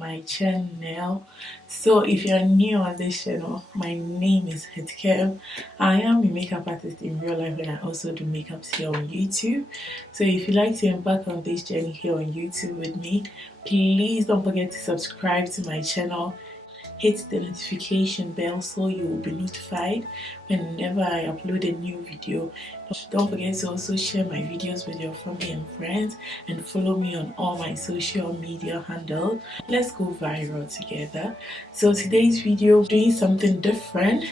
my channel. So if you're new on this channel, my name is Hetkem. I am a makeup artist in real life, and I also do makeups here on YouTube. So if you'd like to embark on this journey here on YouTube with me, please don't forget to subscribe to my channel. Hit the notification bell so you will be notified whenever I upload a new video. Don't forget to also share my videos with your family and friends, and follow me on all my social media handles. Let's go viral together. So today's video, doing something different.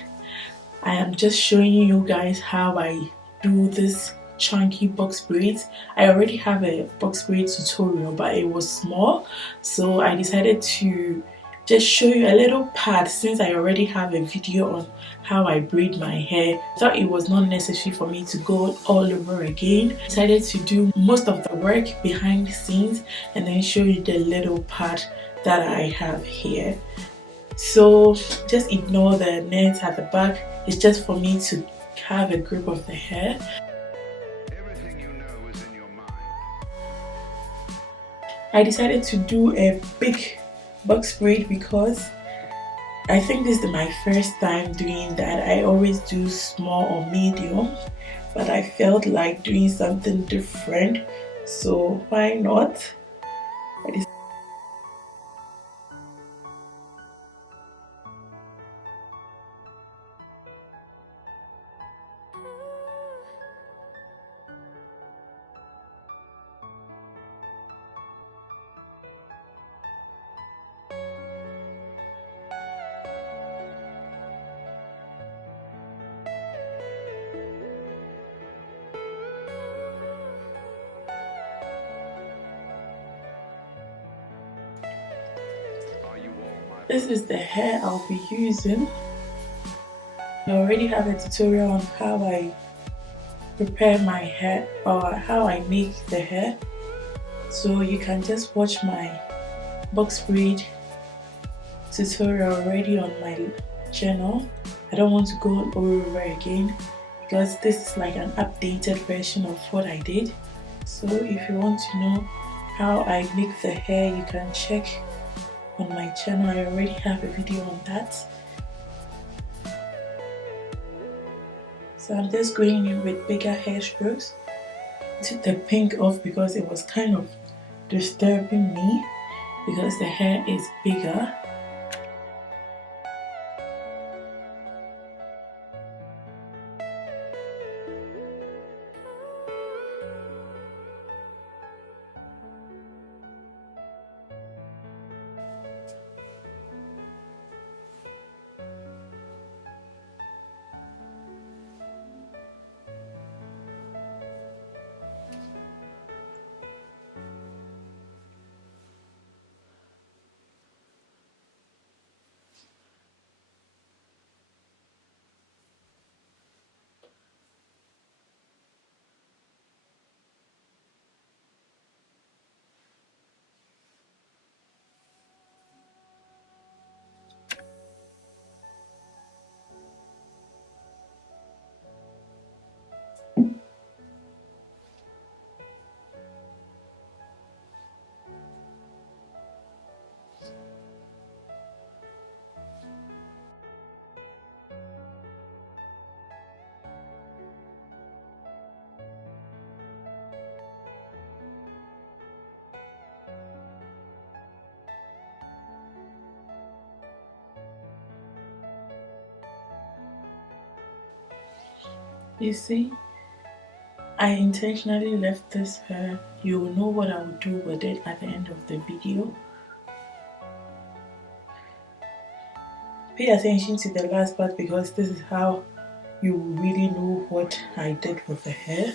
I am just showing you guys how I do this chunky box braids. I already have a box braid tutorial, but it was small, so I decided to just show you a little part since I already have a video on how I braid my hair. I thought it was not necessary for me to go all over again. I decided to do most of the work behind the scenes and then show you the little part that I have here. So just ignore the net at the back. It's just for me to have a grip of the hair. Everything you know is in your mind. I decided to do a big box braid because I think this is my first time doing that. I always do small or medium, but I felt like doing something different, so why not? This is the hair I'll be using. I already have a tutorial on how I prepare my hair or how I make the hair, so you can just watch my box braid tutorial already on my channel. I don't want to go all over again because this is like an updated version of what I did. So if you want to know how I make the hair, you can check on my channel. I already have a video on that. So I'm just going in with bigger hair strokes. I took the pink off because it was kind of disturbing me because the hair is bigger. You see, I intentionally left this hair. You will know what I will do with it at the end of the video. Pay attention to the last part because this is how you will really know what I did with the hair.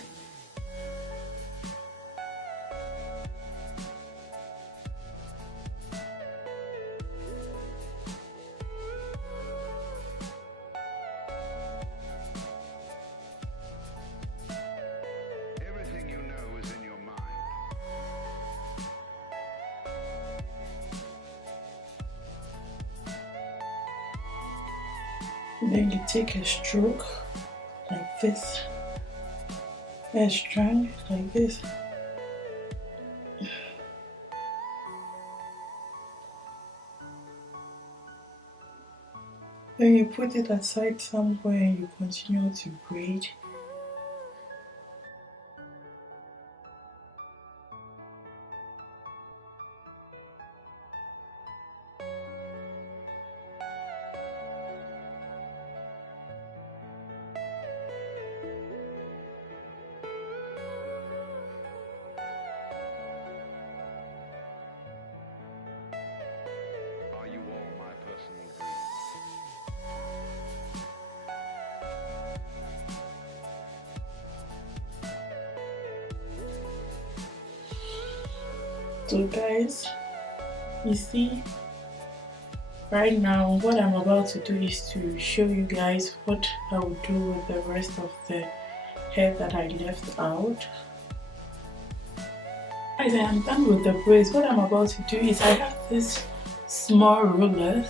Everything you know is in your mind. Then you take a stroke like this, a strand like this. Then you put it aside somewhere and you continue to braid. Are you all my personal dreams? So guys, you see, right now what I'm about to do is to show you guys what I will do with the rest of the hair that I left out. Guys, I am done with the braids. What I'm about to do is I have this small rollers.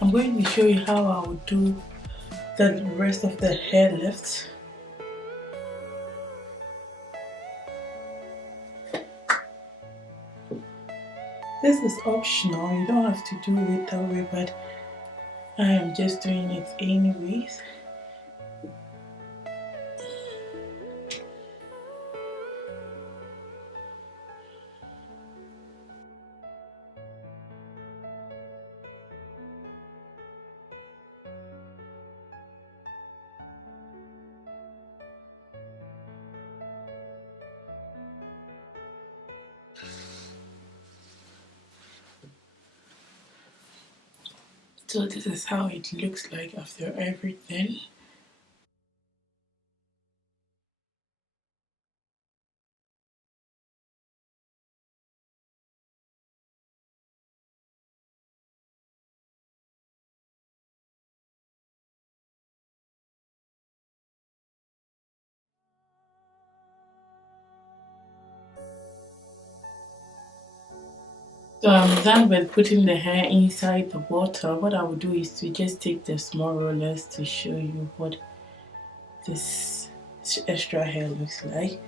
I'm going to show you how I will do the rest of the hair left. This is optional, you don't have to do it that way, but I am just doing it anyways. So this is how it looks like after everything. So I'm done with putting the hair inside the water. What I will do is to just take the small rollers to show you what this extra hair looks like.